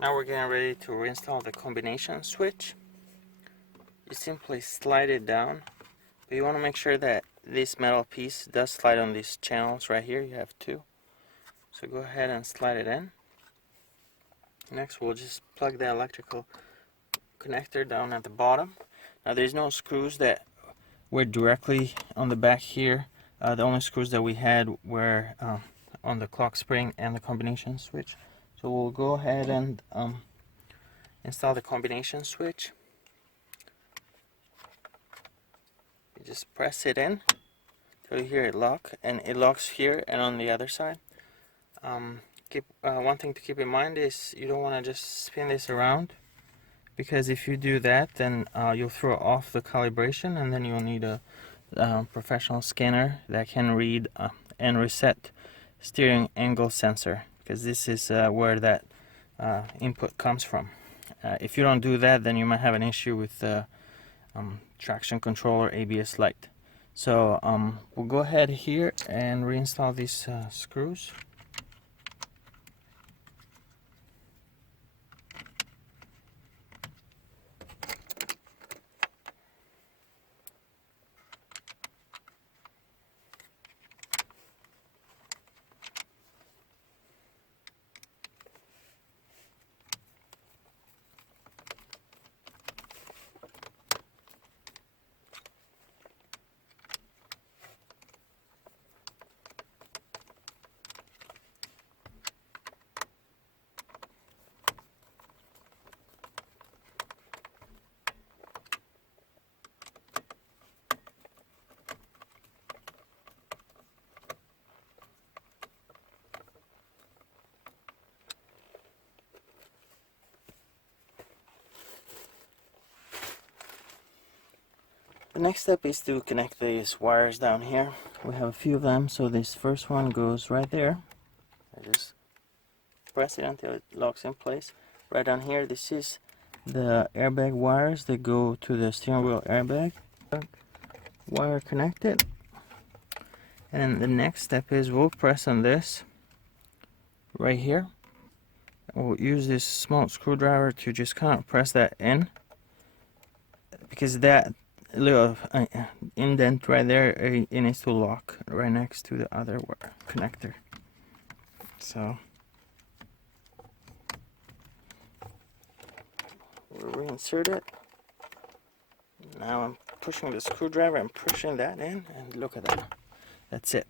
Now we're getting ready to reinstall the combination switch. You simply slide it down, but you want to make sure that this metal piece does slide on these channels right here. You have two. So go ahead and slide it in. Next we'll just plug the electrical connector down at the bottom. Now there's no screws that were directly on the back here. The only screws that we had were on the clock spring and the combination switch. So we'll go ahead and install the combination switch. You just press it in till you hear it lock, and it locks here and on the other side. One thing to keep in mind is you don't want to just spin this around, because if you do that, then you'll throw off the calibration, and then you'll need a professional scanner that can read and reset steering angle sensor, because this is where that input comes from. If you don't do that, then you might have an issue with traction control or ABS light. So we'll go ahead here and reinstall these screws. The next step is to connect these wires down here. We have a few of them, so this first one goes right there. I just press it until it locks in place. Right down here, this is the airbag wires that go to the steering wheel airbag. Wire connected. And the next step is we'll press on this right here. We'll use this small screwdriver to just kind of press that in, because that little indent right there, it needs to lock right next to the other connector. So we'll reinsert it. Now I'm pushing the screwdriver and pushing that in, and look at that. That's it.